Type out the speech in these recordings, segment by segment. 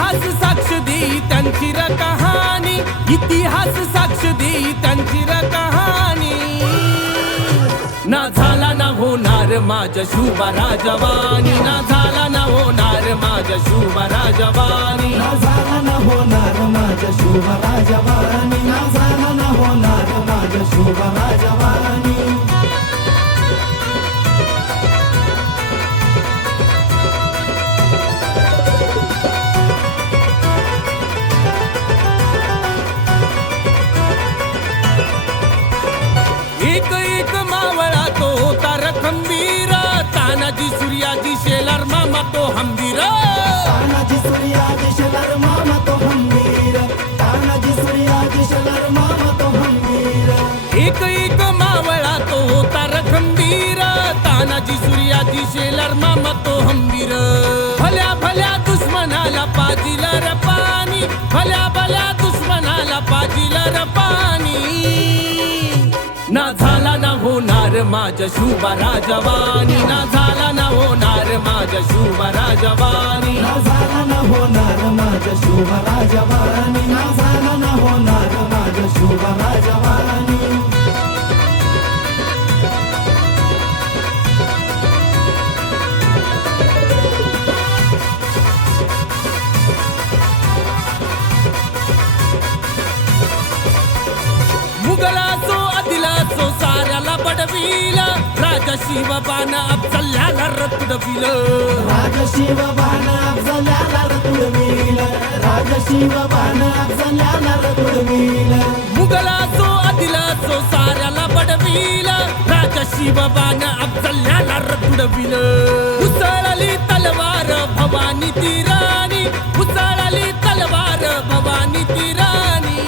इतिहास साक्ष देई त्यांची र कहाणी, इतिहास साक्ष देई त्यांची र कहाणी. ना झाला ना होणार माझ्या शुभरा जवानी, ना झाला ना होणार माझ्या शुभरा जवानी. ना झाला ना होणार माझ्या शुभरा जवानी, ना झाला ना होणार माझ्या शुभरा जवानी. एक एक मावळा तो होता रखंबीर, तानाजी सूर्याजी शेलार मामा तो हंबीर. तानाजी सूर्याजी शेलार मामा तो हंबीर, तानाजी सूर्याजी शेलार मामा तो हंबीर. एक एक मावळा तो होता रखंबीर, तानाजी सूर्याजी शेलार मामा तो हंबीर. भल्या भल्या दुश्मनाला पाजिल र पाणी, भल्या भल्या दुश्मनाला पाजिल र पाणी. ना झाला ना होणार माझ्या शुभरा जवानी, ना झाला ना होणार माझ्या शुभरा जवानी. ना झाला ना होणार माझ्या शुभरा जवानी, ना झाला ना होणार माझ्या शुभरा जवानी. मुघलाचो आदिलाचो साऱ्याला बडवील, राजा शिवबान अफजल्याला रतुडविल. राजा शिवबान अफजल्याला रतुडविल, राजा शिवबान अफजल्याला रतुडविल. मुघलाचो आदिलाचो साऱ्याला बडवील, राजा शिवबान अफजल्याला रतुडविल. उसळली तलवार भवानी ती राणी, उसळली तलवार भवानी ती राणी.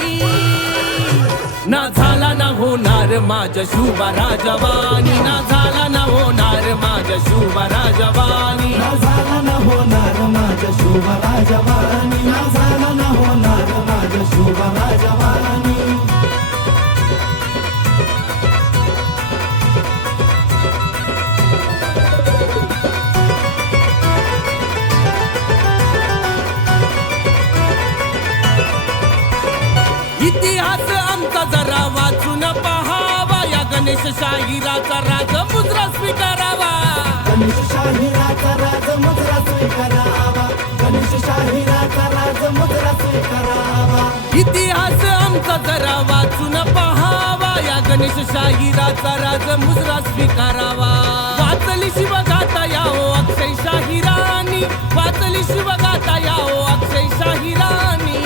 ना झाला ना होणार माझ्या शुभरा जवानी, ना झाला ना होणार माझ्या शुभरा जवानी. ना झाला ना होणार माझ्या शुभरा जवानी, ना झाला ना होणार माझ्या शुभरा जवानी. इतिहास आमचा जरा वाचून पहावा, या गणेश शाहिराचा राज मुजरा स्वीकारावा. गणेश शाहिराचा राज मुजरा स्वीकारावा, गणेश शाहिराचा राज मुजरा स्वीकारावा. इतिहास आमचा जरा वाचून पहावा, या गणेश शाहिराचा राज मुजरा स्वीकारावा. वाचली शिवगाथा याओ अक्षय शाहिरानी, वाचली शिवगाथा याओ अक्षय शाहिरानी.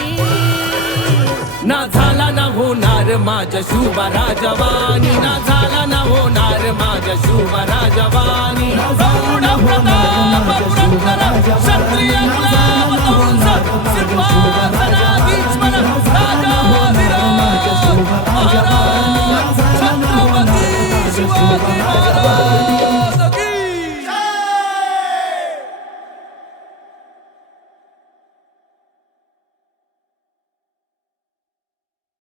ना झाला ना होणार माझ्या शुभरा जवानी, ना झाला ना होणार माझ्या शुभरा जवानी. प्रौढ प्रताप पुरंदर क्षत्रिय कुलावतंस सिंहासनाधीश्वर राजाधिराज महाराज छत्रपती शिवाजी महाराज.